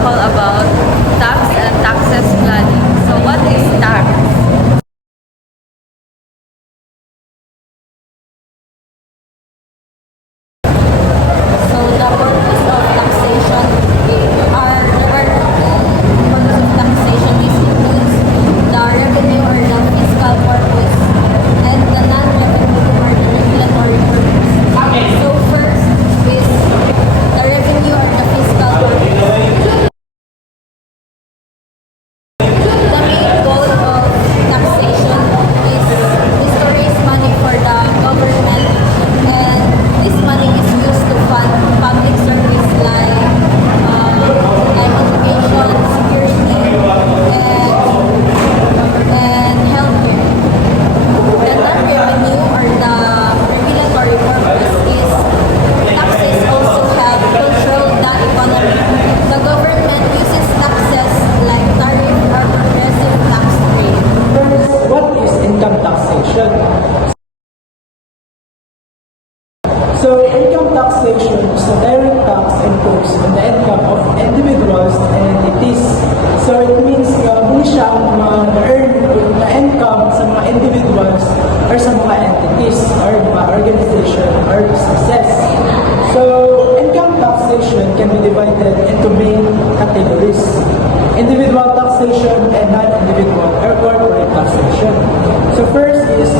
example about tax and taxes planning. So what is tax? So the purpose of taxation is includes the revenue or the fiscal purpose and the non-revenue or the regulatory purpose. So first is the revenue or the fiscal purpose. The main goal of taxation is to raise money for the government, and this money is used to fund public service like education, security, and healthcare. The non-revenue or the regulatory purpose is taxes also help control the economy. The government uses taxes like tariff or progressive tax rate. What is income taxation? So, income taxation is a direct tax imposed on the income of individuals and entities. So, it means muli siyang ma-earn na income sa mga individuals or sa mga entities or mga organization or businesses. So, income taxation can be divided into main categories: individual taxation and non-individual or corporate taxation. So first is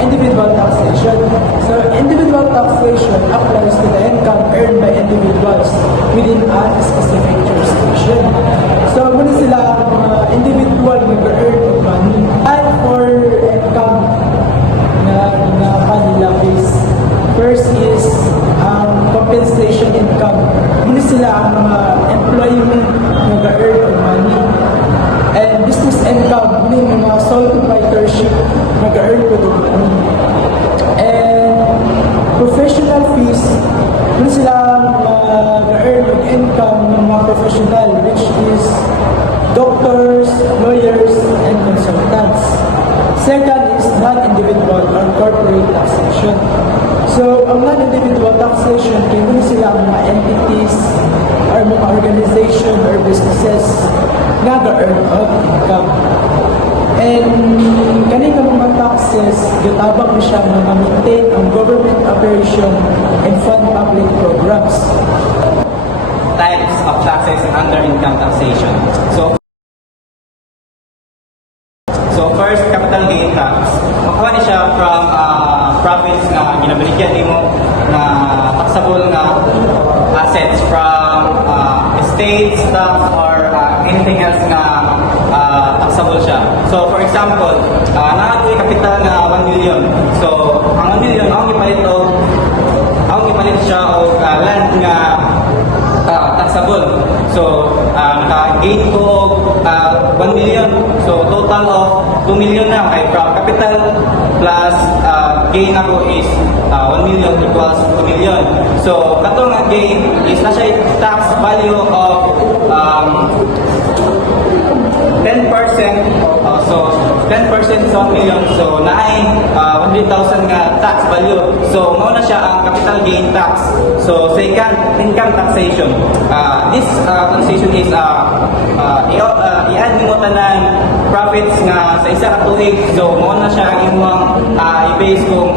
individual taxation. So individual taxation applies to the income earned by individuals within a specific jurisdiction. So muna sila mga individual mag-earn of money and for income na kanila is first is compensation income. Muna sila ang mga employee mag-earn of money. And business income, yung mga sole proprietorship, mag-earn ko ng money. And professional fees, dun sila mag-earn ng income ng mga professional, which is doctors, lawyers, and consultants. Second is non-individual or corporate taxation. So, ang non-individual taxation, kaya sila ang mga entities or mga organization or businesses na ga-earn of income. And kanina mga taxes, gatabang siya na ma-maintain ang government operation and fund public programs. Types of taxes under income taxation. So first, capital gain tax. Makuha niya siya from profits na ginabaligyan mo na taxable na assets from estates, stocks, or anything else na taxable siya. So for example, nakatuloy kapital na 1 million. So ang 1 million, akong ipalit siya o land nga taxable. So naka-gain ko 1 million. So total of 2 million na kay from capital plus gain ako is 1 million equals 2 million. So katong gain is na siya tax value of 10%. So 10% sa 1 million. So naay 100,000 nga tax value. So mao na siya ang capital gain tax. So second, income taxation. This taxation is i-add mo tanan profits nga sa isa ka tuig. So mao na siya ang imong i-base kung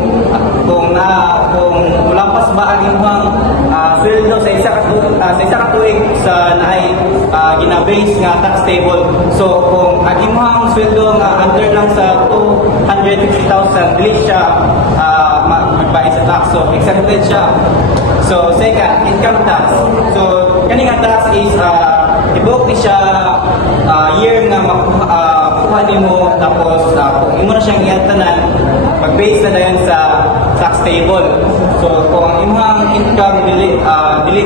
mulampas ba ang imong sweldo sa isa ka tuig sa naay gina-base nga tax table. So kung ang imong sweldo nga under lang sa 250,000, dili siya magbayad sa tax. So exempted siya. So second, income tax. So kani nga tax is i-book ni siya year nga makuha nimo, tapos kung imo na siyang iantanan, mag-base na dayon sa tax table. So kung ang imong income dili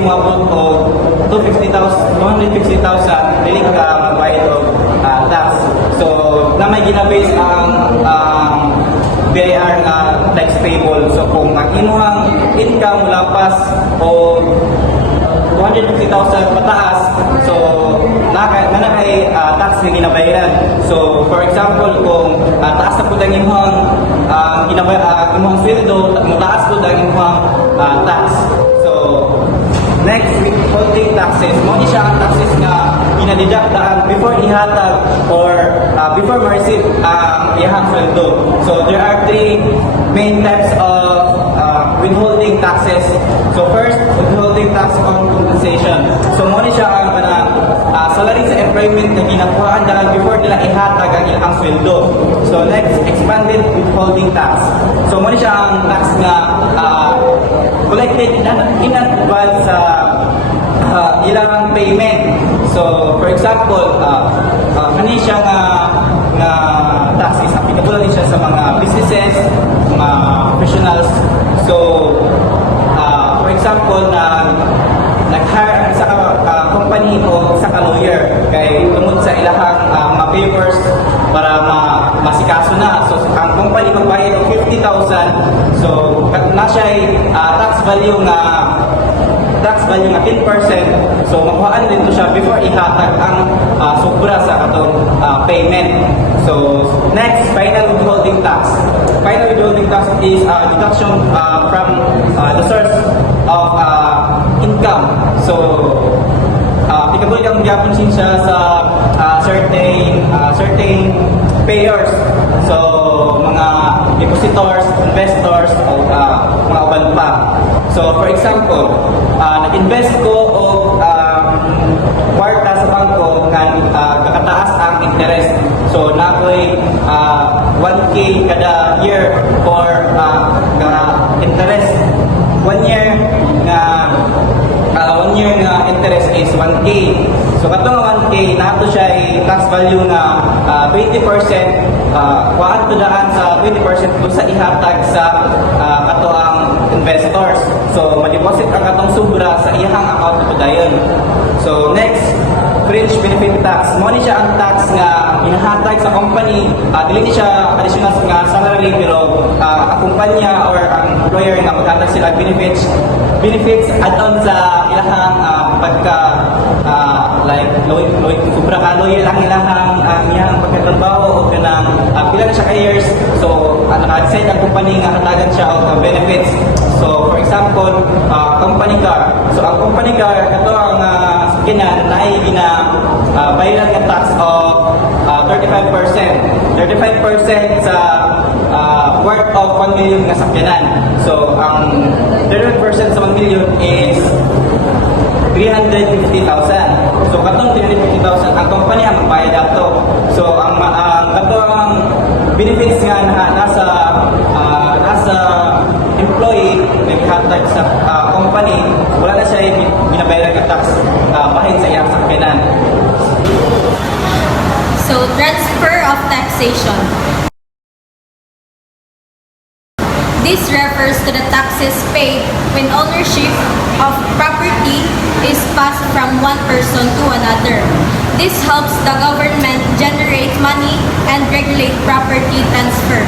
mo abot og 250,000, dili ka magbayad og tax. So na may gina-base ang BIR nga tax payable. So kung ang imong income lapas o 250,000 pataas, so nanakay tax na ginabayaran. So for example, kung taas na po ang imong sweldo, mataas po ang imong tax. So next, withholding taxes. Mo ni siya ang taxes nga ginadidaktaan before ihatag or before ma-receive ang iyang sweldo. So there are three main types of withholding taxes. So first, withholding tax on compensation. So mo ni siya ang salary sa employment na ginakuhaan dahil before nila ihatag ang ilang sweldo. So next, expanded withholding tax. So mo ni siya ang tax nga collected in advance sa ilang payment. So for example, kani siya nga tax is applicable din siya sa mga businesses, mga professionals. So for example, nag-hire sa company o sa lawyer kay tungod sa ilahang mga papers para masikaso na. So ang company magbayad og 50,000. So na siya tax value nga 10%. So makuhaan din to siya before ihatag ang sobra sa katong payment. So next, final withholding tax. Final withholding tax is deduction from the source of income. So applicable kang gyapon siya sa certain payers. So mga depositors, investors o mga uban pa. So for example, nag-invest ko o kwarta sa bangko nga kakataas ang interest. So nakoy 1K kada year for interest. 1 year nga interest is 1K. So katong 1K nato siya ay tax value nga 20%, kuhaan to daan sa 20% kung sa ihatag sa katoang investors. So ma-deposit ang katong sobra sa iyang account ko dayon. So next, fringe benefit tax. Mo ni siya ang tax nga inahatag sa company. Dili ni siya additional nga salary pero ang kumpanya or ang employer nga maghatag sila benefits add-on sa ilahang pagka like sobra ka loyal ang ilahang pagkatrabaho o kanang pila na siya ka years. So naka-decide ang company nga hatagan siya og benefits. So for example, company car. So ang company car kato ang sakyanan na ay bayaran ng tax of 35%. 35% sa worth of 1 million nga sakyanan. So ang 35% sa 1 million is 350,000. So katong 350,000 ang company ang magbayad ato. So ang benefits nga nasa employee naghatag sa company, wala na siya binabayaran ng tax bahin sa iyang sakyanan. So, transfer of taxation. This refers to the taxes paid when ownership of property is passed from one person to another. This helps the government generate money and regulate property transfer.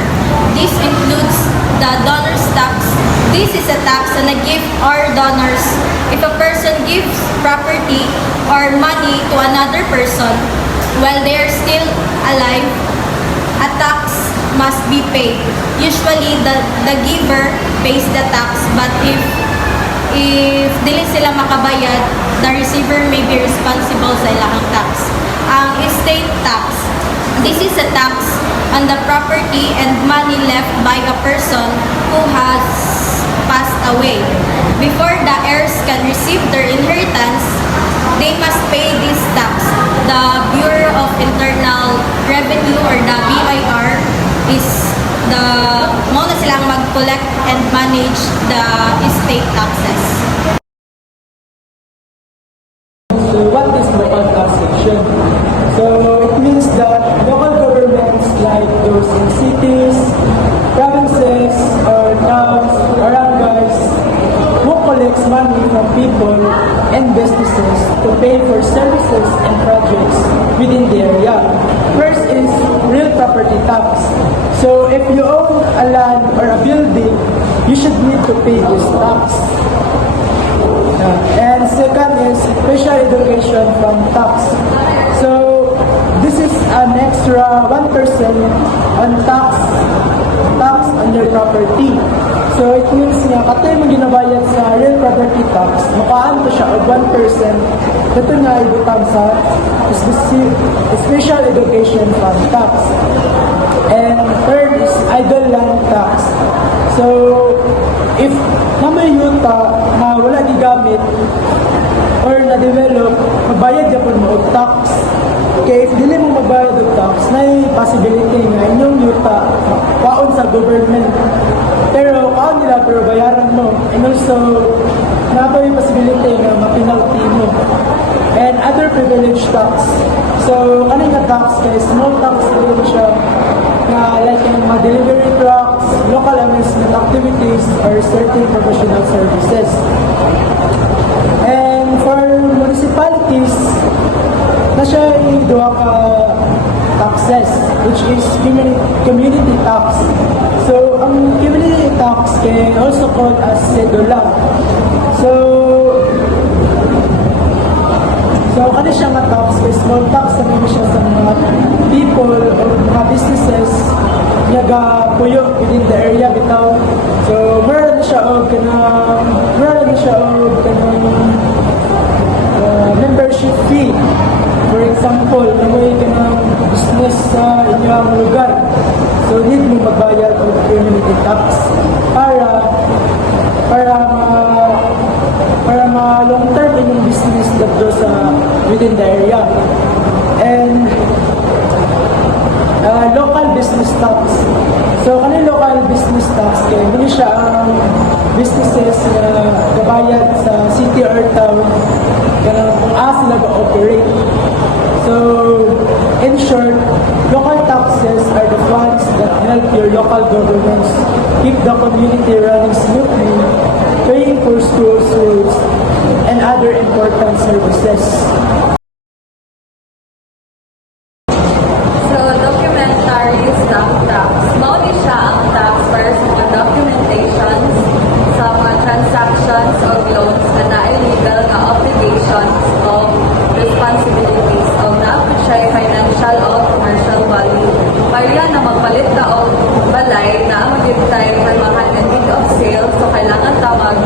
This includes the donor's tax. This is a tax on a gift or donors. If a person gives property or money to another person while they are still alive, a tax must be paid. Usually, the giver pays the tax, but if dili sila makabayad, the receiver may be responsible sa ilahang tax. Ang estate tax, this is a tax on the property and money left by a person who has passed away. Before the heirs can receive their inheritance, they must pay this tax. The Bureau of Internal Revenue or the BIR is muna silang mag-collect and manage the estate taxes. So what is local taxation? So it means that local governments like those in cities, provinces, or towns, barangays, who collects money from people and businesses to pay for services and projects within the area. First is real property tax. So if you own a land or a building, you should need to pay this tax. And second is special education from tax. So this is an extra 1% on tax on their property. So it means nga katoy mo ginabayad sa real property property tax, makaan to siya og 1% dito nga ibutang sa special education fund tax. And third is idle land tax. So, if namay yuta na wala gigamit or na-develop, magbayad yapon mo og tax. Okay, if dili mo magbayad og tax, na possibility nga inyong yuta paon sa government. Pero paon nila, pero bayaran mo. And also, na yung possibility nga mapinalty mo. And other privilege tax. So, ano nga tax kay small tax rin siya na like yung mga delivery trucks, local amusement activities, or certain professional services. And for municipalities, na siya yung duha ka taxes, which is community tax. So, ang community tax can also called as cedula. So, ano siya nga tax? Kaya small tax na naman siya sa mga people or mga businesses nga puyo within the area bitaw. So, meron na siya o membership fee. For example, namoy ka ng business sa inyong lugar. So, need mo magbayad ng community tax para long term inyong business dito sa within the area. And local business tax. So, kanil local business tax kaya hindi siya ang businesses na gabayad sa city or town kung sila ba-operate. So, in short, local taxes are the funds that help your local governments keep the community running smoothly, paying for schools, roads, and other important services. So, documentary stamp tax. Mao ni siya ang tax para sa mga documentations sa mga transactions o loans na na-illegal nga obligations o responsibilities o na-apit siya yung financial o commercial value. Para na magpalit ka o balay na mag-give-time for mga deed of sale, so kailangan tawag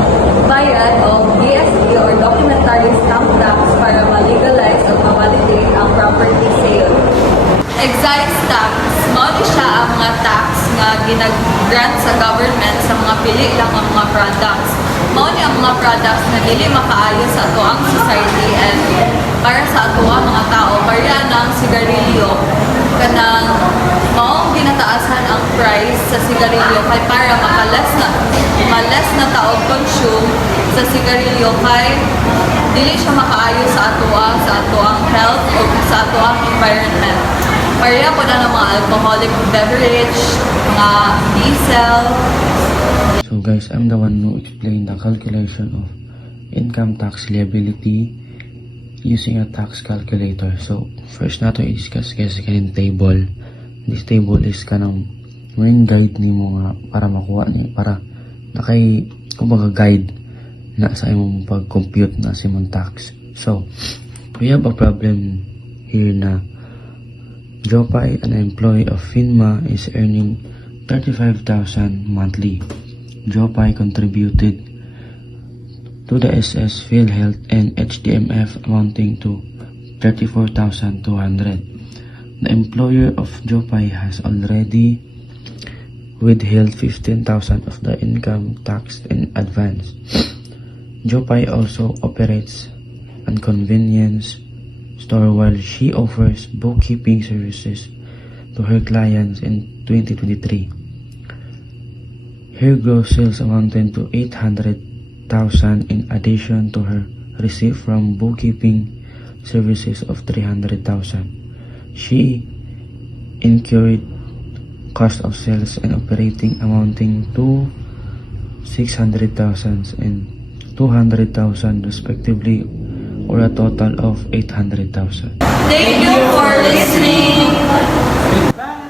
bayad o DST or documentary stamp tax para ma-legalize o ma-validate ang property sale. Excise tax, mao ni siya ang mga tax nga ginag-grant sa government sa mga pili lang ang mga products. Mao ni ang mga products na dili makaayo sa ato ang society and para sa ato ang mga tao. Para ng sigarilyo kanang mao ginataasan ang price sa sigarilyo kay para malas na tao consume sa sigarilyo kay dili siya makaayo sa ato ang health o sa ato ang environment. Pareha po na ng mga alcoholic beverage, mga diesel. So guys, I'm the one who explained the calculation of income tax liability using a tax calculator. So first nato i-discuss guys kaning table. This table is kanang main guide nimo nga para makuha ni para nakay kumbaga guide na sa imong pag-compute na sa imong tax. So we have a problem here na Jopay, an employee of FINMA, is earning 35,000 monthly. Jopay contributed to the SS, PhilHealth, and HDMF amounting to 34,200. The employer of Jopay has already withheld 15,000 of the income tax in advance. Jopay also operates a convenience store while she offers bookkeeping services to her clients in 2023. Her gross sales amounted to 800,000 in addition to her receipt from bookkeeping services of 300,000. She incurred cost of sales and operating amounting to 600,000 and 200,000 respectively, or a total of 800,000. Thank you for listening. Bye!